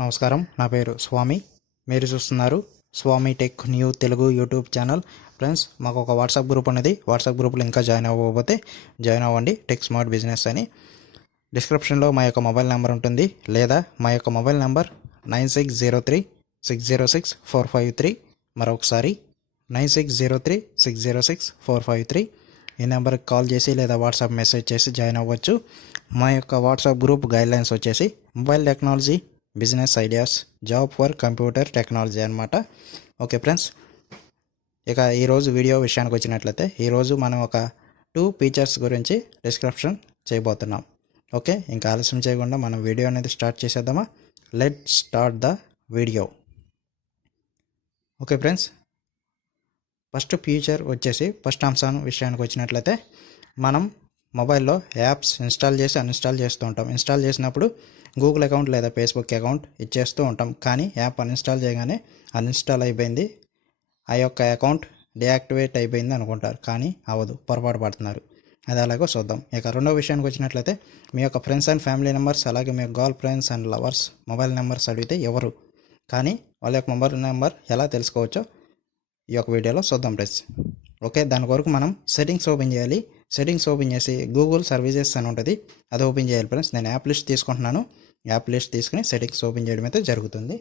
నమస్కారం, నా పేరు స్వామి. మీరు చూస్తున్నారు Swami tech new Telugu YouTube channel. Friends, మాకు ఒక వాట్సాప్ గ్రూప్ అనేది, వాట్సాప్ గ్రూప్లో ఇంకా జాయిన్ అవ్వకపోతే జాయిన్ అవ్వండి. టెక్ స్మార్ట్ బిజినెస్ అని. డిస్క్రిప్షన్లో మా యొక్క మొబైల్ నెంబర్ ఉంటుంది, లేదా మా యొక్క మొబైల్ నెంబర్ 9603606453. మరొకసారి 9603606453. ఈ నెంబర్కి కాల్ చేసి లేదా వాట్సాప్ మెసేజ్ చేసి జాయిన్ అవ్వచ్చు. మా యొక్క వాట్సాప్ గ్రూప్ గైడ్లైన్స్ వచ్చేసి mobile technology, business ideas, job for computer technology అనమాట. ఓకే ఫ్రెండ్స్, ఇక ఈరోజు వీడియో విషయానికి వచ్చినట్లయితే ఈరోజు మనం ఒక 2 ఫీచర్స్ గురించి డిస్క్రిప్షన్ చేయబోతున్నాం. ఓకే, ఇంకా ఆలస్యం చేయకుండా మనం వీడియో అనేది స్టార్ట్ చేసేద్దామా? Let start the video. Okay friends, first feature వచ్చేసి, ఫస్ట్ అంశం విషయానికి వచ్చినట్లయితే, మనం మొబైల్లో యాప్స్ ఇన్స్టాల్ చేసి అన్ఇన్స్టాల్ చేస్తూ ఉంటాం. ఇన్స్టాల్ చేసినప్పుడు గూగుల్ అకౌంట్ లేదా ఫేస్బుక్ అకౌంట్ ఇచ్చేస్తూ ఉంటాం, కానీ యాప్ అన్ఇన్స్టాల్ చేయగానే అన్ఇన్స్టాల్ అయిపోయింది, ఆ యొక్క అకౌంట్ డియాక్టివేట్ అయిపోయింది అనుకుంటారు, కానీ అవ్వదు, పొరపాటు పడుతున్నారు. అది అలాగో చూద్దాం. ఇక రెండో విషయానికి వచ్చినట్లయితే, మీ యొక్క ఫ్రెండ్స్ అండ్ ఫ్యామిలీ నెంబర్స్, అలాగే మీ girlfriends and lovers mobile numbers అడిగితే ఎవరు, కానీ వాళ్ళ యొక్క మొబైల్ నెంబర్ ఎలా తెలుసుకోవచ్చో ఈ యొక్క వీడియోలో చూద్దాం ఫ్రెండ్స్. ఓకే, దాని కొరకు మనం సెట్టింగ్స్ ఓపెన్ చేయాలి. సెట్టింగ్స్ ఓపెన్ చేసి గూగుల్ సర్వీసెస్ అని ఉంటుంది, అది ఓపెన్ చేయాలి ఫ్రెండ్స్. నేను యాప్ లిస్ట్ తీసుకుంటున్నాను. యాప్ లిస్ట్ తీసుకుని సెట్టింగ్స్ ఓపెన్ చేయడం అయితే జరుగుతుంది.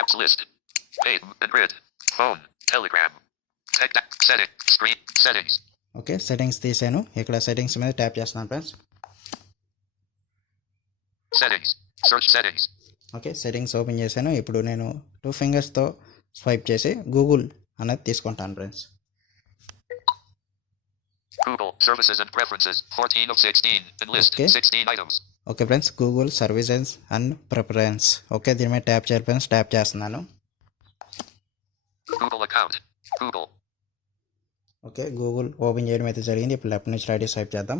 Apps list. Page and grid. Phone. Telegram. Screen. Settings. Okay, settings తీసాను. ఇక్కడ సెట్టింగ్స్ మీద ట్యాప్ చేస్తున్నాను friends. Settings. Search settings. Okay, settings open చేశాను. ఇప్పుడు నేను 2 ఫింగర్స్తో స్వైప్ చేసి గూగుల్ అనేది తీసుకుంటాను friends. Google services and preferences. 14 of 16. And list. Okay. 16 items. Okay friends, Google services and preference. Okay, దీని మీద ట్యాప్ చేయాలి ఫ్రెండ్స్. ట్యాప్ చేస్తున్నాను. Google account. Google. Okay, Google open చేయడం అయితే జరిగింది. ఇప్పుడు లెఫ్ట్ నుంచి రైట్ స్వైప్ చేద్దాం.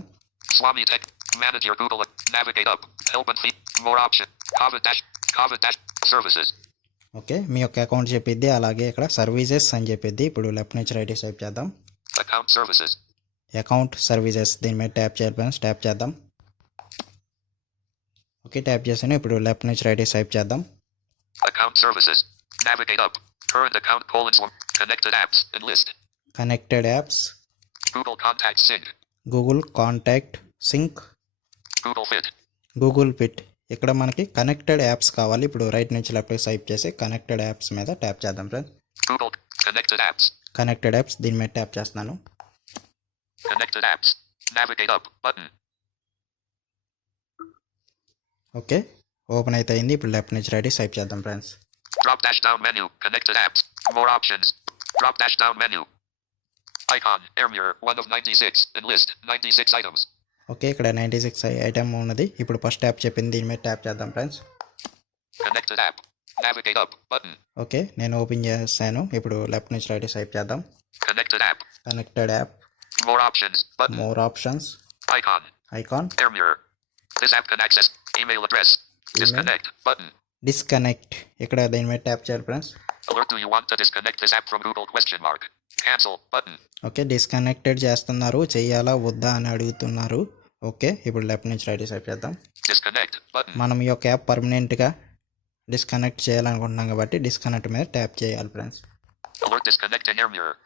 Swami Tech. Manage your Google. Navigate up. Help and feed. More option. Kava dash. Services. Okay, మీ యొక్క అకౌంట్ చెప్పిద్ది, అలాగే ఇక్కడ సర్వీసెస్ అని చెప్పిద్ది. ఇప్పుడు లెఫ్ట్ నుంచి రైట్ స్వైప్ చేద్దాం. Account services. అకౌంట్ సర్వీసెస్, దీని మీద ట్యాప్ చేయాలి ఫ్రెండ్స్. ట్యాప్ చేద్దాం. ఓకే, ట్యాప్ చేసాను. ఇప్పుడు లెఫ్ట్ నుంచి రైట్ స్వైప్ చేద్దాం. Account services. Navigate up. Current account : connected apps and list. Connected apps, Google Contact Sync. Google contact sync, Google Fit. Google fit. ఇక్కడ మనకి కనెక్టెడ్ యాప్స్ కావాలి. ఇప్పుడు right నుంచి లెఫ్ట్ స్వైప్ చేసి కనెక్టెడ్ యాప్స్ మీద tap చేద్దాం friends. Google Connected Apps. Connected apps, దీని మీద ట్యాప్ చేస్తున్నాను. Connected apps. Navigate up button. Okay, open అయితే అయింది. ఇప్పుడు లెఫ్ట్ నుంచి రైట్ స్వైప్ చేద్దాం friends. Drop dash down menu. Connected apps. More options. Drop dash down menu. Icon. Air mirror. 1 of 96. And list. 96 items. Okay, ఇక్కడ 96 item ఉన్నది. ఇప్పుడు first tap చెప్పింది, దీని మీద ట్యాప్ చేద్దాం friends. Connected app. Navigate up button. Okay, నేను open చేశాను. ఇప్పుడు లెఫ్ట్ నుంచి రైట్ స్వైప్ చేద్దాం. Connected app. Connected app, More options button. More options, Icon. Icon, Air mirror. This app can access email address. Disconnect button. Disconnect. ఇక్కడ దీని మీద tap చేయాలి friends. Alert: do you want to disconnect this app from Google ? Cancel button. Okay, disconnected చేస్తున్నారు, చెయ్యాలా వద్దా అని అడుగుతున్నారు. Okay, ఇప్పుడు లెఫ్ట్ నుంచి రైట్ స్వైప్ చేద్దాం. Disconnect button. మనం ఈ యొక్క యాప్ పర్మనెంట్గా డిస్కనెక్ట్ చేయాలనుకుంటున్నాం కాబట్టి డిస్కనెక్ట్ మీద ట్యాప్ చేయాలి friends. Alert: disconnecting air mirror.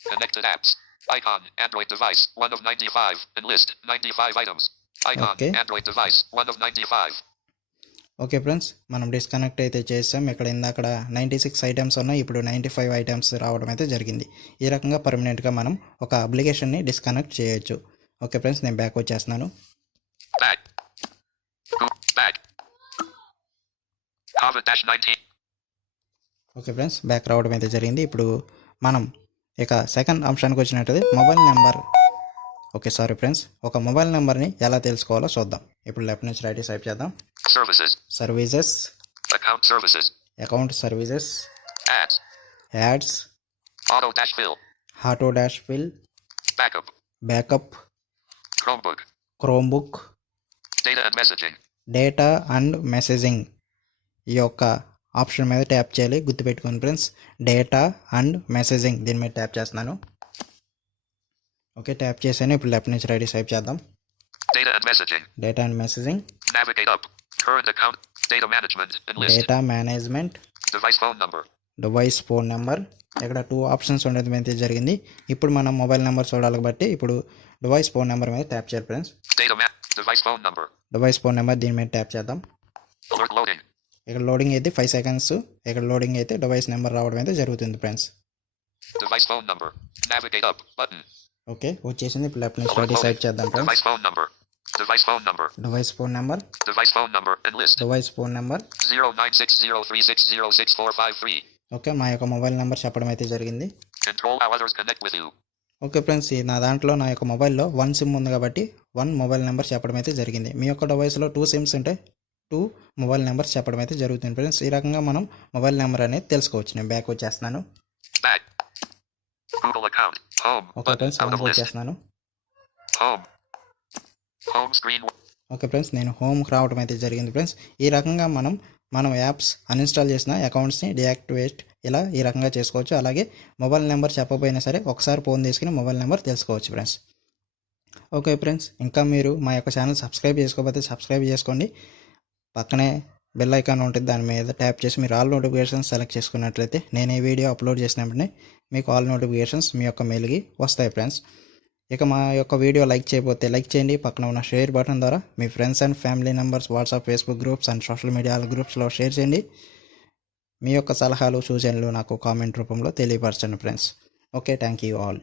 Connected apps. Icon. Android device. 1 of 95. And list. 95 items. Icon. Okay. Android device. 1 of 95. Okay friends, మనం డిస్కనెక్ట్ అయితే చేసాం. ఇక్కడ ఇందాక 96 ఐటమ్స్ ఉన్నాయి, ఇప్పుడు 95 ఐటమ్స్ రావడం అయితే జరిగింది. ఈ రకంగా పర్మనెంట్గా మనం ఒక అప్లికేషన్ని డిస్కనెక్ట్ చేయొచ్చు. ఓకే ఫ్రెండ్స్, నేను బ్యాక్ వచ్చేస్తున్నాను. Back. Back. Kava dash 19. Okay friends, back రావడం అయితే జరిగింది. ఇప్పుడు మనం ఇక సెకండ్ అంశానికి వచ్చినట్టు mobile number. Okay, sorry friends, ఒక మొబైల్ నెంబర్ని ఎలా తెలుసుకోవాలో చూద్దాం. ఇప్పుడు లెఫ్ట్ నుంచి రైట్ స్వైప్ చేద్దాం. Services. Services, Account services. Account services, Ads. Ads, Auto dash fill. Auto dash fill, Backup. Backup, Chromebook. క్రోమ్బుక్, Data and messaging. Data and messaging. ఈ యొక్క option మీద ట్యాప్ చేయాలి, గుర్తుపెట్టుకోండి ఫ్రెండ్స్. డేటా అండ్ మెసేజింగ్, దీని మీద tap చేస్తున్నాను. Okay, tap చేశాను. ఇప్పుడు లెఫ్ట్ నుంచి రైట్ స్వైప్ చేద్దాం. Data and messaging. Data and messaging. Navigate up. Current account. Data management. Enlist. Data management, Device phone number. Device phone number. ఇక్కడ 2 options ఉండడం అయితే జరిగింది. ఇప్పుడు మనం మొబైల్ నెంబర్ చూడాలి కాబట్టి ఇప్పుడు డివైస్ ఫోన్ నెంబర్ మీద ట్యాప్ చేయాలి friends. Device phone number. Device phone number దీని మీద ట్యాప్ చేద్దాం. Alert loading. ఇక్కడ లోడింగ్ అయితే 5 సెకండ్స్, ఇక్కడ లోడింగ్ అయితే డివైస్ నెంబర్ రావడం అయితే జరుగుతుంది friends. Device phone number. Navigate up button. Okay, వచ్చేసింది. ఇప్పుడు లెఫ్ట్ నుంచి Alert డిసైడ్ loading. చేద్దాం friends. Device phone number. Device phone number. Device phone number, Device phone number. Enlist. Device phone number. 096036066453. Okay, మా యొక్క mobile number చెప్పడం అయితే జరిగింది. Control how others connect with you. Okay friends, నా దాంట్లో నా యొక్క మొబైల్లో 1 సిమ్ ఉంది కాబట్టి 1 మొబైల్ నెంబర్ చెప్పడం అయితే జరిగింది. మీ యొక్క డివైస్లో 2 సిమ్స్ ఉంటే 2 మొబైల్ నెంబర్స్ చెప్పడం అయితే జరుగుతుంది ఫ్రెండ్స్. ఈ రకంగా మనం మొబైల్ నెంబర్ అనేది తెలుసుకోవచ్చు. నేను బ్యాక్ వచ్చేస్తున్నాను. Back. Google account. Home. Okay Button. Friends, Out of హోమ్కి list. వచ్చేస్తున్నాను. Home. Home screen. Okay friends, నేను హోమ్కి రావడం అయితే జరిగింది ఫ్రెండ్స్. ఈ రకంగా మనం యాప్స్ అన్ఇన్స్టాల్ చేసిన అకౌంట్స్ని డియాక్టివేట్ ఈ రకంగా చేసుకోవచ్చు. అలాగే మొబైల్ నెంబర్ చెప్పకపోయినా సరే ఒకసారి ఫోన్ తీసుకుని మొబైల్ నెంబర్ తెలుసుకోవచ్చు ఫ్రెండ్స్. ఓకే ఫ్రెండ్స్, ఇంకా మీరు మా యొక్క ఛానల్ సబ్స్క్రైబ్ చేసుకోకపోతే సబ్స్క్రైబ్ చేసుకోండి. పక్కనే బెల్ ఐకాన్ ఉంటుంది, దాని మీద ట్యాప్ చేసి మీరు ఆల్ నోటిఫికేషన్స్ సెలెక్ట్ చేసుకున్నట్లయితే నేను ఈ వీడియో అప్లోడ్ చేసినప్పుడే మీకు ఆల్ నోటిఫికేషన్స్ మీ యొక్క మెయిల్కి వస్తాయి ఫ్రెండ్స్. ఇక మా యొక్క వీడియో లైక్ చేయకపోతే లైక్ చేయండి. పక్కన ఉన్న షేర్ బటన్ ద్వారా మీ friends and family members, WhatsApp, Facebook groups and social media గ్రూప్స్లో షేర్ చేయండి. మీ యొక్క సలహాలు, సూచనలు నాకు కామెంట్ రూపంలో తెలియపరచండి friends. Okay, thank you all.